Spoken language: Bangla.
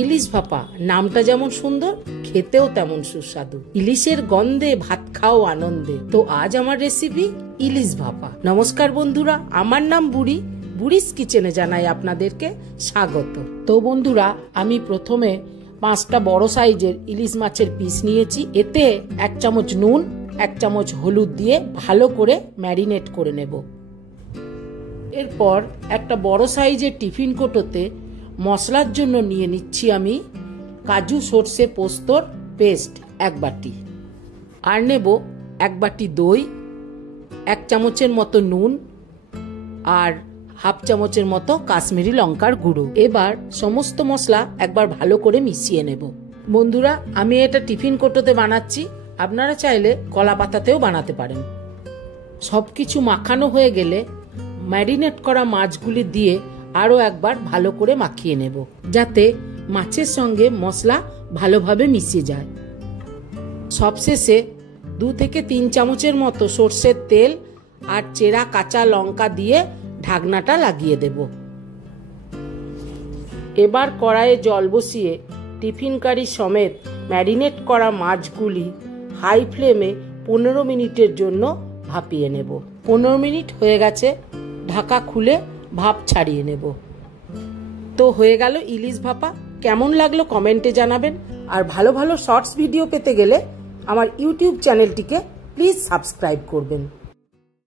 ইলিশ ভাপা নামটা যেমন সুন্দর, খেতেও তেমন সুস্বাদু। ইলিশের গন্ধে ভাত খাও আনন্দে। তো আজ আমার রেসিপি ইলিশ ভাপা। নমস্কার বন্ধুরা, আমার নাম বুড়ি। বুড়িস কিচেনে জানাই আপনাদেরকে স্বাগত। তো বন্ধুরা, আমি প্রথমে 5টা বড় সাইজের ইলিশ মাছের পিস নিয়েছি। এতে 1 চামচ নুন, 1 চামচ হলুদ দিয়ে ভালো করে ম্যারিনেট করে নেব। এরপর একটা বড় সাইজের টিফিন কৌটোতে মশলার জন্য নিয়ে নিচ্ছি আমি কাজু সর্ষে পোস্তর পেস্ট 1 বাটি, আর নেব 1 বাটি দই, 1 চামচের মতো নুন আর হাফ চামচের মতো কাশ্মীরি লঙ্কার গুঁড়ো। এবার সমস্ত মশলা একবার ভালো করে মিশিয়ে নেব। বন্ধুরা, আমি এটা টিফিন কৌটোতে বানাচ্ছি, আপনারা চাইলে কলা পাতাতেও বানাতে পারেন। সবকিছু মাখানো হয়ে গেলে ম্যারিনেট করা মাছগুলি দিয়ে আরও একবার ভালো করে মাখিয়ে নেব, যাতে মাছের সঙ্গে মশলা ভালোভাবে মিশে যায়। সবশেষে 2 থেকে 3 চামচের মতো সর্ষের তেল আর চেরা কাঁচা লঙ্কা দিয়ে ঢাকনাটা লাগিয়ে দেব। এবার কড়াইয়ে জল বসিয়ে টিফিন কারি সমেত ম্যারিনেট করা মাছগুলি হাই ফ্লেমে 15 মিনিটের জন্য ভাপিয়ে নেব। 15 মিনিট হয়ে গেছে, ঢাকা খুলে ভাপ ছাড়িয়ে নেব। তো হয়ে গেল ইলিশ ভাপা। কেমন লাগলো কমেন্টে জানাবেন। আর ভালো ভালো শর্টস ভিডিও পেতে গেলে আমার ইউটিউব চ্যানেলটিকে প্লিজ সাবস্ক্রাইব করবেন।